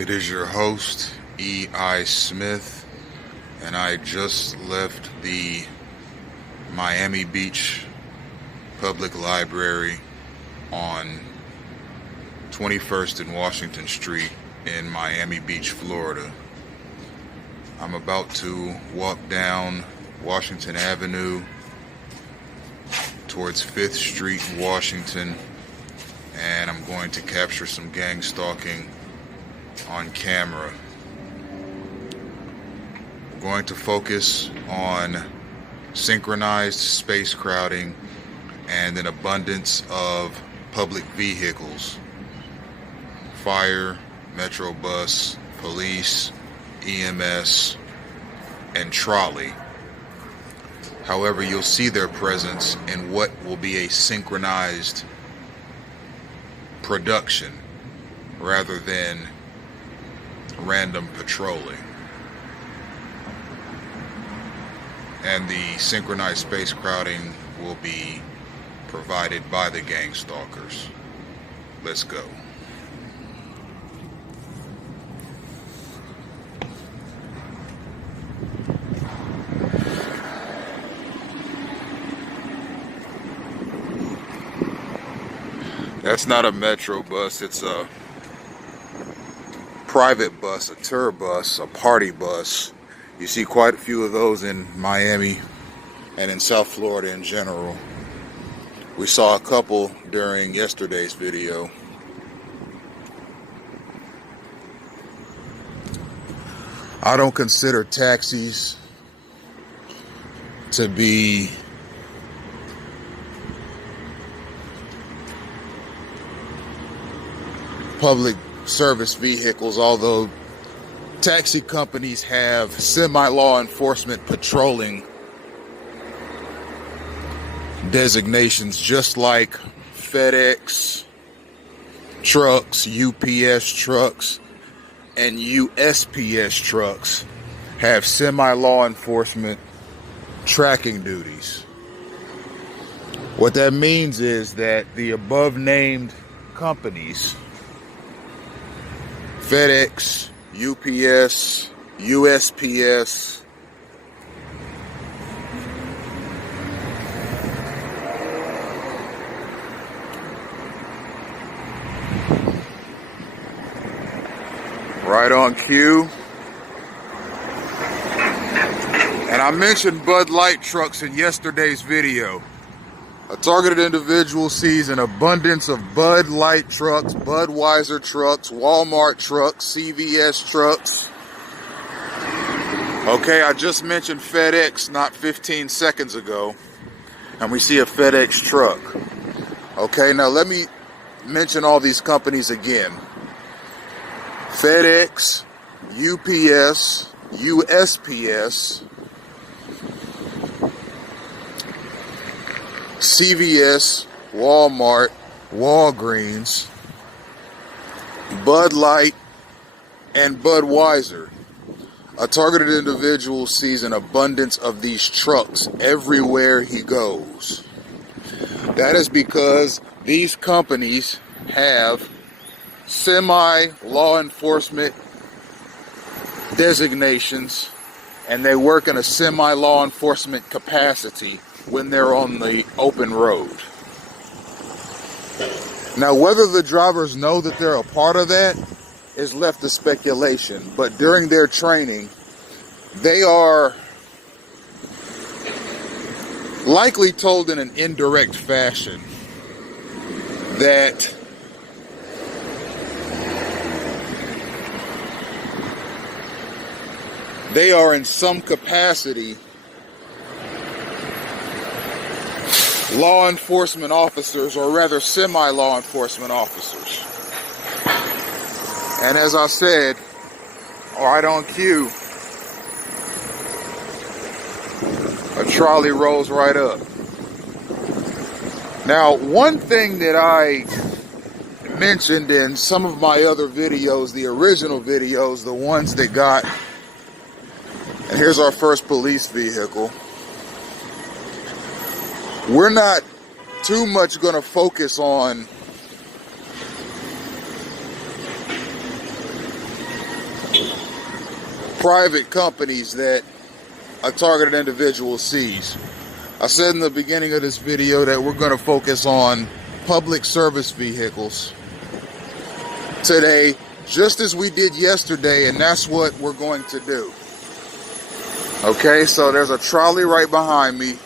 It is your host, E.I. Smith, and I just left the Miami Beach Public Library on 21st and Washington Street in Miami Beach, Florida. I'm about to walk down Washington Avenue towards 5th Street, Washington, and I'm going to capture some gang stalking on camera. I'm going to focus on synchronized space crowding and an abundance of public vehicles: fire, metro bus, police, EMS, and trolley. However, you'll see their presence in what will be a synchronized production rather than random patrolling. And the synchronized space crowding will be provided by the gang stalkers. Let's go. That's not a metro bus, it's a private bus, a tour bus, a party bus. You see quite a few of those in Miami and in South Florida in general. We saw a couple during yesterday's video. I don't consider taxis to be public service vehicles, although taxi companies have semi-law enforcement patrolling designations, just like FedEx trucks, UPS trucks, and USPS trucks have semi-law enforcement tracking duties. What that means is that the above named companies, FedEx, UPS, USPS, right on cue. And I mentioned Bud Light trucks in yesterday's video. A targeted individual sees an abundance of Bud Light trucks, Budweiser trucks, Walmart trucks, CVS trucks. Okay, I just mentioned FedEx not 15 seconds ago, and we see a FedEx truck. Okay, now let me mention all these companies again. FedEx, UPS, USPS, CVS, Walmart, Walgreens, Bud Light, and Budweiser. A targeted individual sees an abundance of these trucks everywhere he goes. That is because these companies have semi-law enforcement designations, and they work in a semi-law enforcement capacity when they're on the open road. Now, whether the drivers know that they're a part of that is left to speculation, but during their training, they are likely told in an indirect fashion that they are in some capacity law enforcement officers, or rather semi-law enforcement officers. And as I said, right on cue, a trolley rolls right up. Now, one thing that I mentioned in some of my other videos, the original videos, the ones that got, and here's our first police vehicle. We're not too much going to focus on private companies that a targeted individual sees. I said in the beginning of this video that we're going to focus on public service vehicles today, just as we did yesterday, and that's what we're going to do. Okay, so there's a trolley right behind me,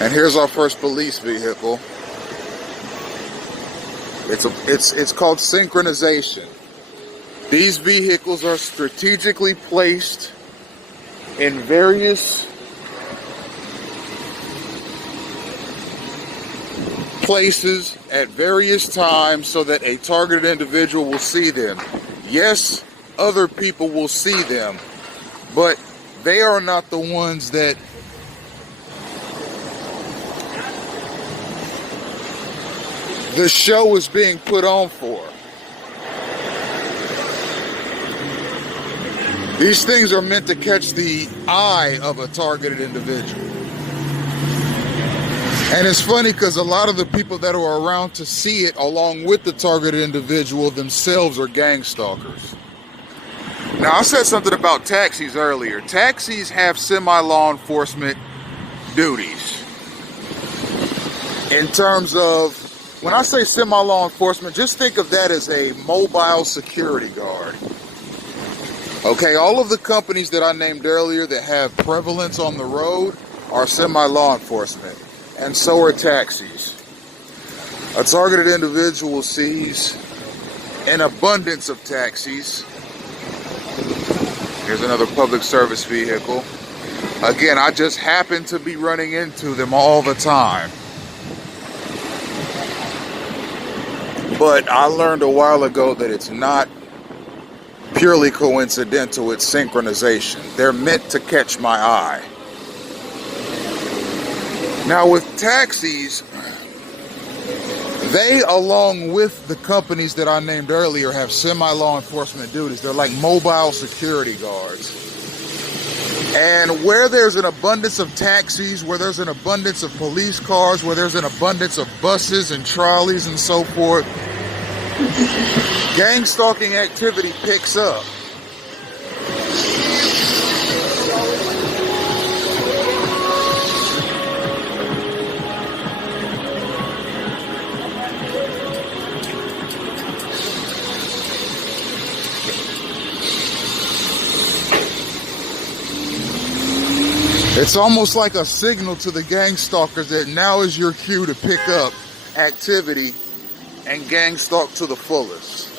and here's our first police vehicle. It's called synchronization. These vehicles are strategically placed in various places at various times so that a targeted individual will see them. Yes, other people will see them, but they are not the ones that the show is being put on for. These things are meant to catch the eye of a targeted individual. And it's funny because a lot of the people that are around to see it along with the targeted individual themselves are gang stalkers. Now, I said something about taxis earlier. Taxis have semi-law enforcement duties. In terms of, when I say semi-law enforcement, just think of that as a mobile security guard. Okay, all of the companies that I named earlier that have prevalence on the road are semi-law enforcement. And so are taxis. A targeted individual sees an abundance of taxis. Here's another public service vehicle. Again, I just happen to be running into them all the time. But I learned a while ago that it's not purely coincidental, it's synchronization. They're meant to catch my eye. Now with taxis, they, along with the companies that I named earlier, have semi-law enforcement duties. They're like mobile security guards. And where there's an abundance of taxis, where there's an abundance of police cars, where there's an abundance of buses and trolleys and so forth, gang stalking activity picks up. It's almost like a signal to the gang stalkers that now is your cue to pick up activity and gang stalk to the fullest.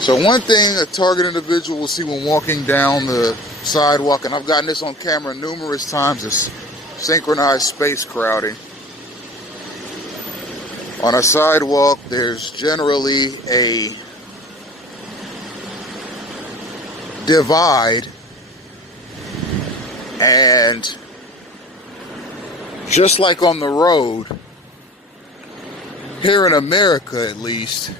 So one thing a target individual will see when walking down the sidewalk, and I've gotten this on camera numerous times, is synchronized space crowding. On a sidewalk, there's generally a divide, and just like on the road, here in America at least,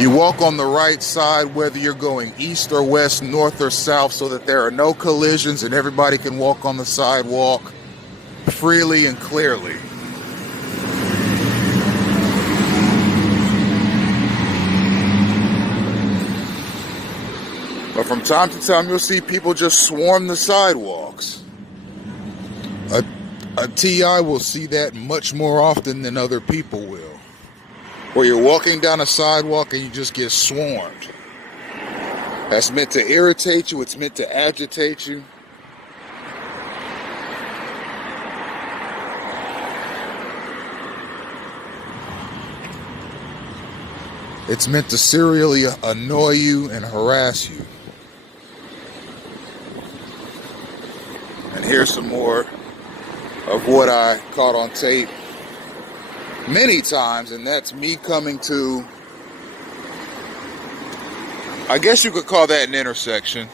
you walk on the right side whether you're going east or west, north or south, so that there are no collisions and everybody can walk on the sidewalk freely and clearly. But from time to time, you'll see people just swarm the sidewalks. A TI will see that much more often than other people will. Where you're walking down a sidewalk and you just get swarmed. That's meant to irritate you. It's meant to agitate you. It's meant to serially annoy you and harass you. And here's some more of what I caught on tape many times, and that's me coming to, I guess you could call that an intersection,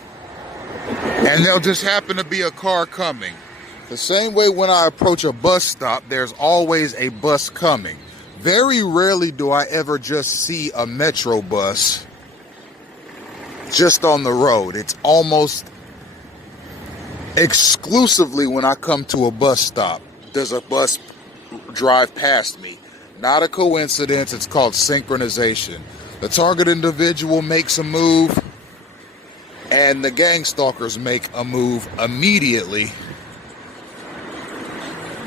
and there'll just happen to be a car coming. The same way when I approach a bus stop, there's always a bus coming. Very rarely do I ever just see a metro bus just on the road. It's almost exclusively when I come to a bus stop does a bus drive past me. Not a coincidence, it's called synchronization. The target individual makes a move, and the gang stalkers make a move immediately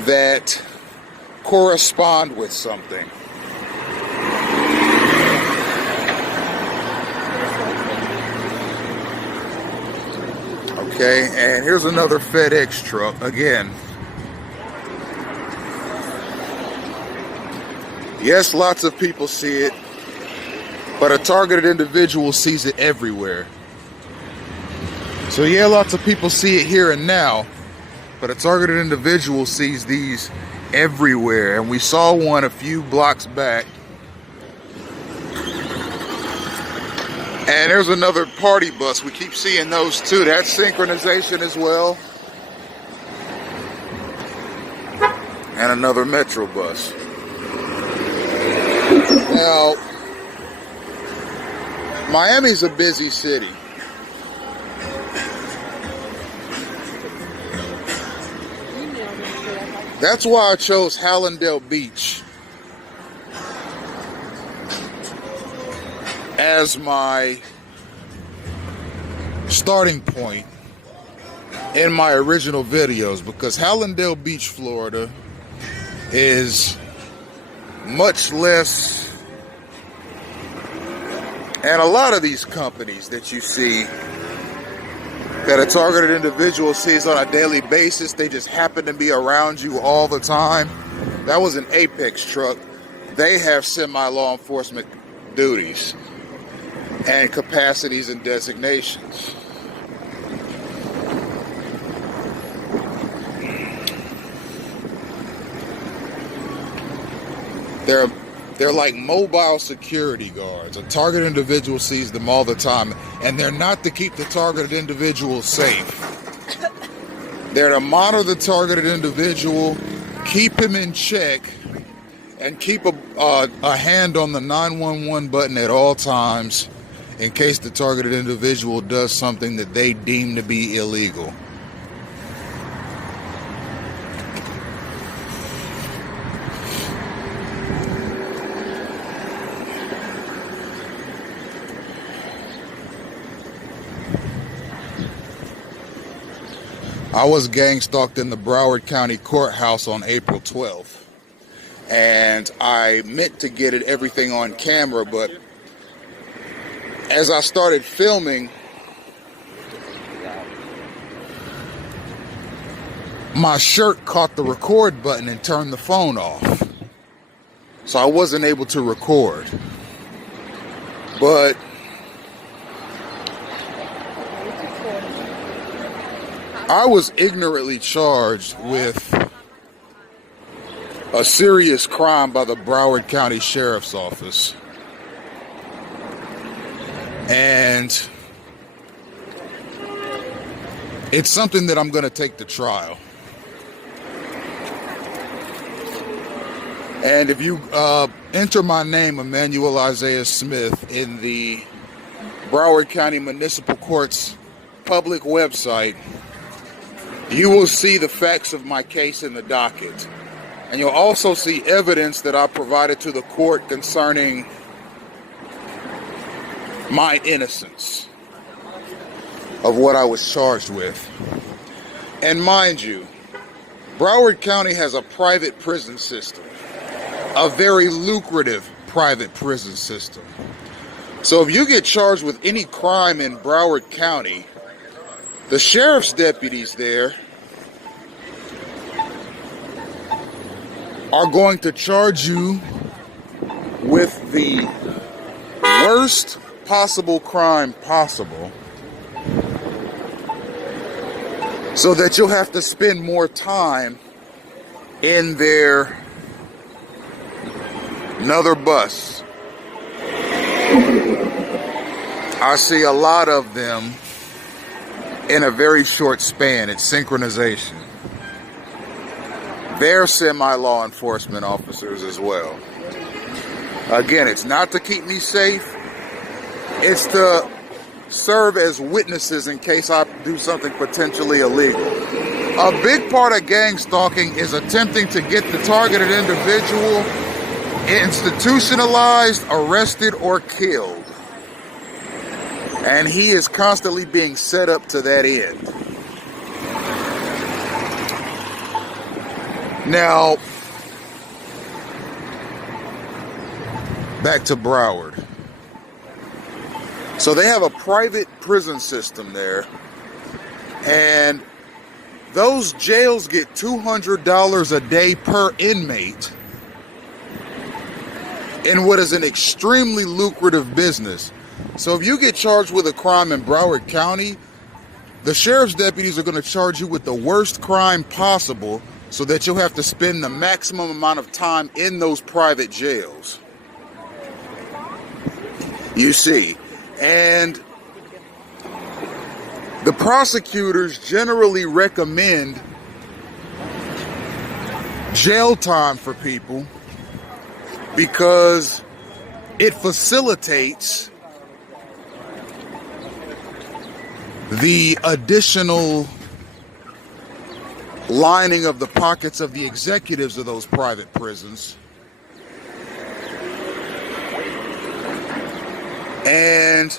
that correspond with something. Okay, and here's another FedEx truck again. Yes, lots of people see it, but a targeted individual sees it everywhere. So yeah, lots of people see it here and now, but a targeted individual sees these everywhere. And we saw one a few blocks back. And there's another party bus. We keep seeing those too. That's synchronization as well. And another Metro bus. Now, Miami's a busy city. That's why I chose Hallandale Beach as my starting point in my original videos, because Hallandale Beach, Florida is much less, and a lot of these companies that you see that a targeted individual sees on a daily basis, they just happen to be around you all the time. That was an Apex truck. They have semi-law enforcement duties and capacities and designations. They're like mobile security guards. A targeted individual sees them all the time, and they're not to keep the targeted individual safe. They're to monitor the targeted individual, keep him in check, and keep a hand on the 911 button at all times in case the targeted individual does something that they deem to be illegal. I was gang stalked in the Broward County Courthouse on April 12th, and I meant to get everything on camera, but as I started filming, my shirt caught the record button and turned the phone off, so I wasn't able to record. But I was ignorantly charged with a serious crime by the Broward County Sheriff's Office. And it's something that I'm going to take to trial. And if you enter my name, Emmanuel Isaiah Smith, in the Broward County Municipal Court's public website, you will see the facts of my case in the docket. And you'll also see evidence that I provided to the court concerning my innocence of what I was charged with. And mind you, Broward County has a private prison system, a very lucrative private prison system. So if you get charged with any crime in Broward County, the sheriff's deputies there are going to charge you with the worst possible crime possible, so that you'll have to spend more time in their another bus. I see a lot of them in a very short span. It's synchronization. They're semi-law enforcement officers as well. Again, it's not to keep me safe. It's to serve as witnesses in case I do something potentially illegal. A big part of gang stalking is attempting to get the targeted individual institutionalized, arrested, or killed. And he is constantly being set up to that end. Now, back to Broward. So they have a private prison system there, and those jails get $200 a day per inmate in what is an extremely lucrative business. So if you get charged with a crime in Broward County, the sheriff's deputies are going to charge you with the worst crime possible so that you'll have to spend the maximum amount of time in those private jails. You see, and the prosecutors generally recommend jail time for people because it facilitates the additional lining of the pockets of the executives of those private prisons. And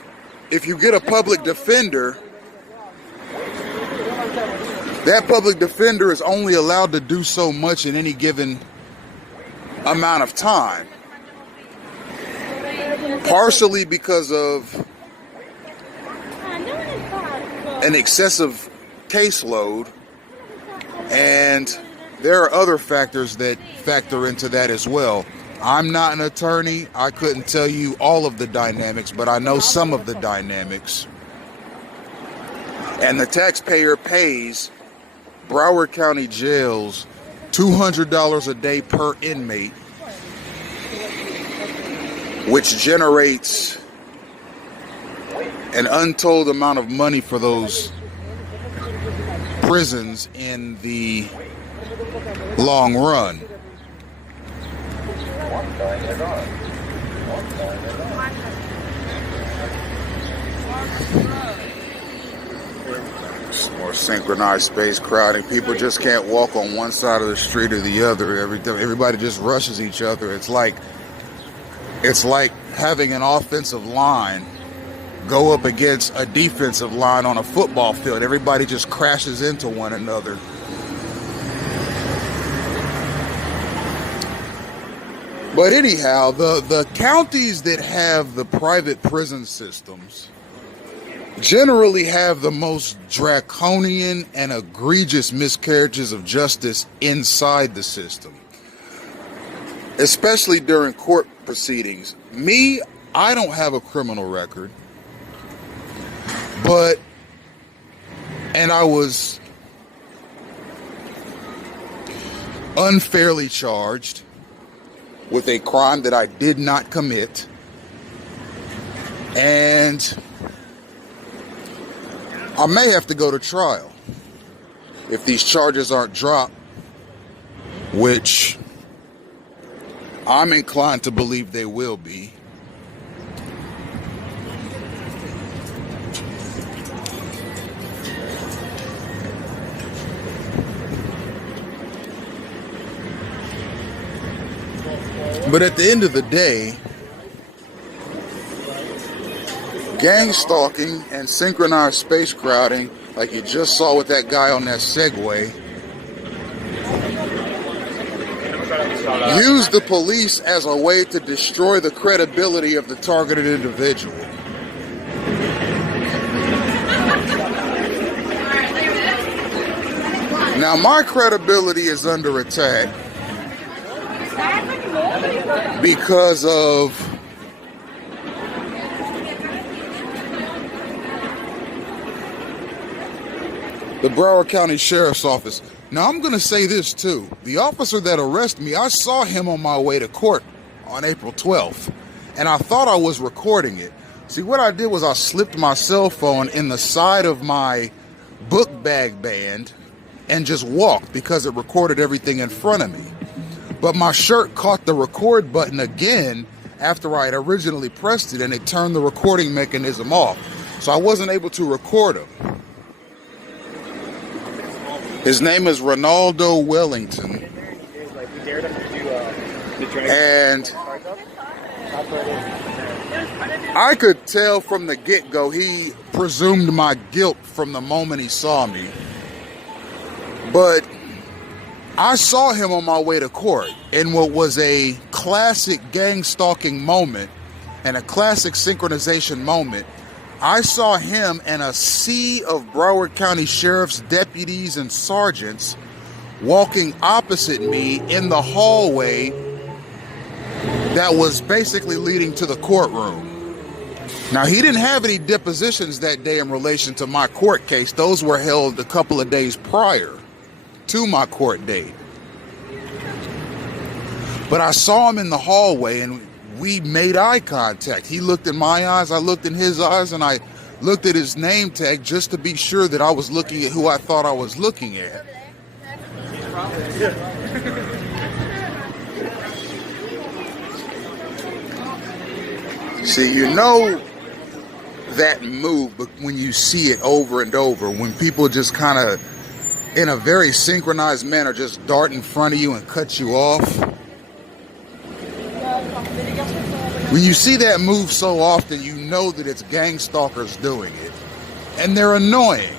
if you get a public defender, that public defender is only allowed to do so much in any given amount of time. Partially because of an excessive caseload, and there are other factors that factor into that as well. I'm not an attorney. I couldn't tell you all of the dynamics, but I know some of the dynamics. And the taxpayer pays Broward County jails $200 a day per inmate, which generates an untold amount of money for those prisons in the long run. More synchronized space crowding. People just can't walk on one side of the street or the other. Everybody just rushes each other. It's like having an offensive line go up against a defensive line on a football field. Everybody just crashes into one another. But anyhow, the counties that have the private prison systems generally have the most draconian and egregious miscarriages of justice inside the system, especially during court proceedings. Me, I don't have a criminal record, and I was unfairly charged with a crime that I did not commit, and I may have to go to trial if these charges aren't dropped, which I'm inclined to believe they will be. But at the end of the day, gang-stalking and synchronized space crowding, like you just saw with that guy on that Segway, use the police as a way to destroy the credibility of the targeted individual. Now, my credibility is under attack because of the Broward County Sheriff's Office. Now, I'm going to say this too. The officer that arrested me, I saw him on my way to court on April 12th, and I thought I was recording it. See, what I did was I slipped my cell phone in the side of my book bag band and just walked because it recorded everything in front of me. But my shirt caught the record button again after I had originally pressed it, and it turned the recording mechanism off. So I wasn't able to record him. His name is Ronaldo Wellington. And I could tell from the get-go he presumed my guilt from the moment he saw me. But I saw him on my way to court in what was a classic gang-stalking moment and a classic synchronization moment. I saw him and a sea of Broward County Sheriff's deputies and sergeants walking opposite me in the hallway that was basically leading to the courtroom. Now, he didn't have any depositions that day in relation to my court case. Those were held a couple of days prior to my court date. But I saw him in the hallway and we made eye contact. He looked in my eyes, I looked in his eyes, and I looked at his name tag just to be sure that I was looking at who I thought I was looking at. See, you know that move, but when you see it over and over, when people just kind of, in a very synchronized manner, just dart in front of you and cut you off. When you see that move so often, you know that it's gang stalkers doing it. And they're annoying.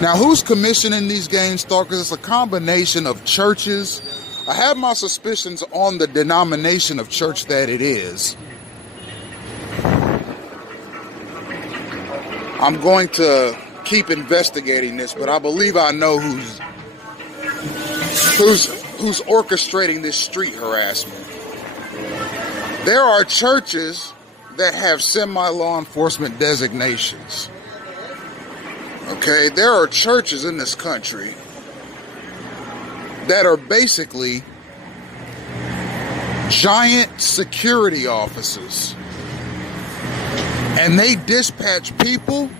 Now, who's commissioning these gang stalkers? It's a combination of churches. I have my suspicions on the denomination of church that it is. I'm going to keep investigating this, but I believe I know who's orchestrating this street harassment. There are churches that have semi-law enforcement designations. Okay, there are churches in this country that are basically giant security offices. And they dispatch people,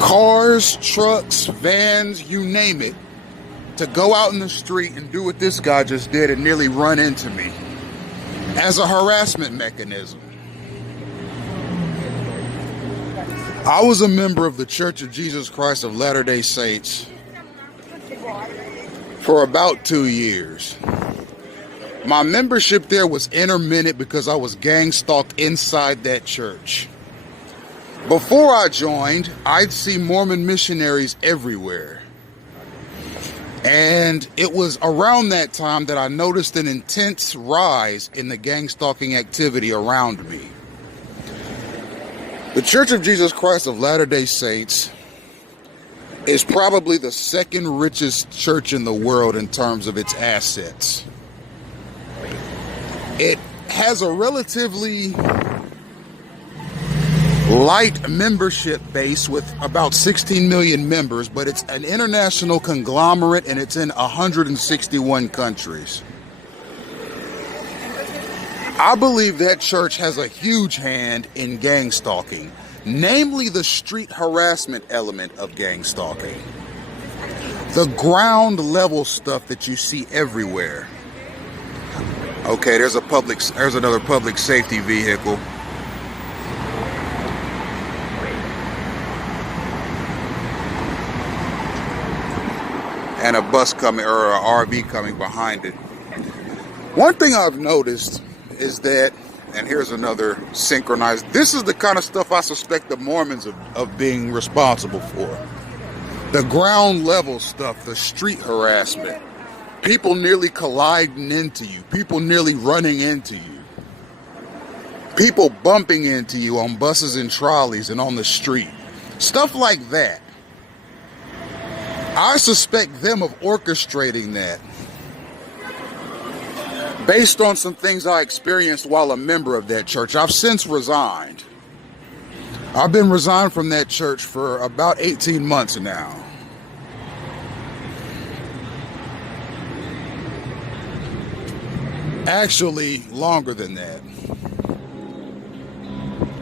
cars, trucks, vans, you name it, to go out in the street and do what this guy just did and nearly run into me as a harassment mechanism. I was a member of the Church of Jesus Christ of Latter-day Saints for about 2 years. My membership there was intermittent because I was gang-stalked inside that church. Before I joined, I'd see Mormon missionaries everywhere. And it was around that time that I noticed an intense rise in the gang-stalking activity around me. The Church of Jesus Christ of Latter-day Saints is probably the second richest church in the world in terms of its assets. It has a relatively light membership base with about 16 million members, but it's an international conglomerate and it's in 161 countries. I believe that church has a huge hand in gang stalking, namely the street harassment element of gang stalking. The ground level stuff that you see everywhere. Okay, there's another public safety vehicle. And a bus coming, or an RV coming behind it. One thing I've noticed is that, and here's another synchronized, this is the kind of stuff I suspect the Mormons of being responsible for. The ground level stuff, the street harassment. People nearly colliding into you. People nearly running into you. People bumping into you on buses and trolleys and on the street. Stuff like that. I suspect them of orchestrating that based on some things I experienced while a member of that church. I've since resigned. I've been resigned from that church for about 18 months now. Actually, longer than that.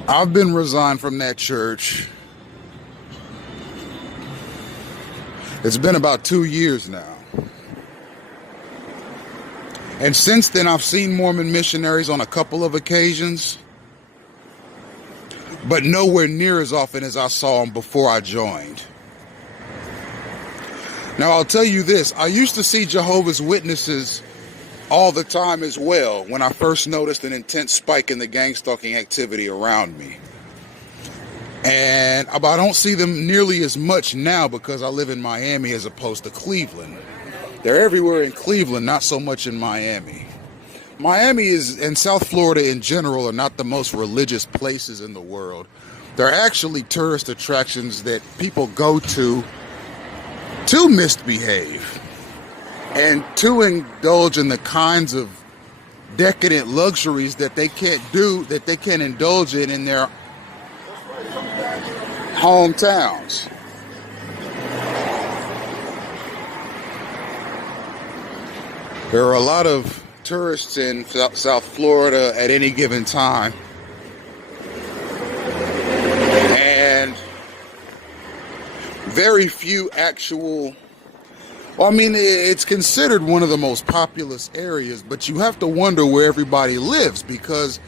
I've been resigned from that church. It's been about 2 years now. And since then, I've seen Mormon missionaries on a couple of occasions, but nowhere near as often as I saw them before I joined. Now, I'll tell you this. I used to see Jehovah's Witnesses all the time as well when I first noticed an intense spike in the gang-stalking activity around me. And I don't see them nearly as much now because I live in Miami as opposed to Cleveland. They're everywhere in Cleveland, not so much in Miami. Miami and South Florida in general are not the most religious places in the world. They're actually tourist attractions that people go to misbehave and to indulge in the kinds of decadent luxuries that they can't indulge in their hometowns. There are a lot of tourists in South Florida at any given time, and very few actual, it's considered one of the most populous areas, but you have to wonder where everybody lives because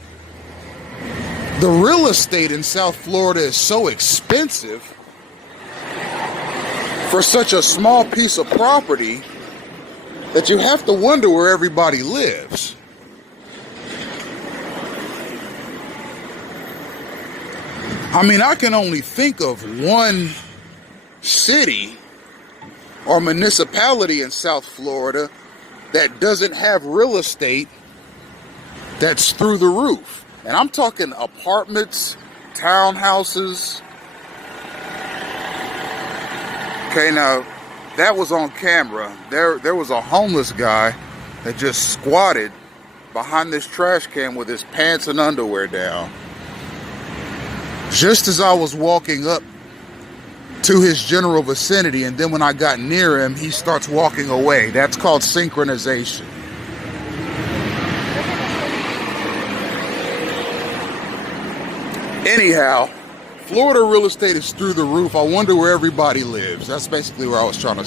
the real estate in South Florida is so expensive for such a small piece of property that you have to wonder where everybody lives. I can only think of one city or municipality in South Florida that doesn't have real estate that's through the roof. And I'm talking apartments, townhouses. Okay, now that was on camera. There was a homeless guy that just squatted behind this trash can with his pants and underwear down. Just as I was walking up to his general vicinity, and then when I got near him, he starts walking away. That's called synchronization. Anyhow, Florida real estate is through the roof. I wonder where everybody lives. That's basically where I was trying to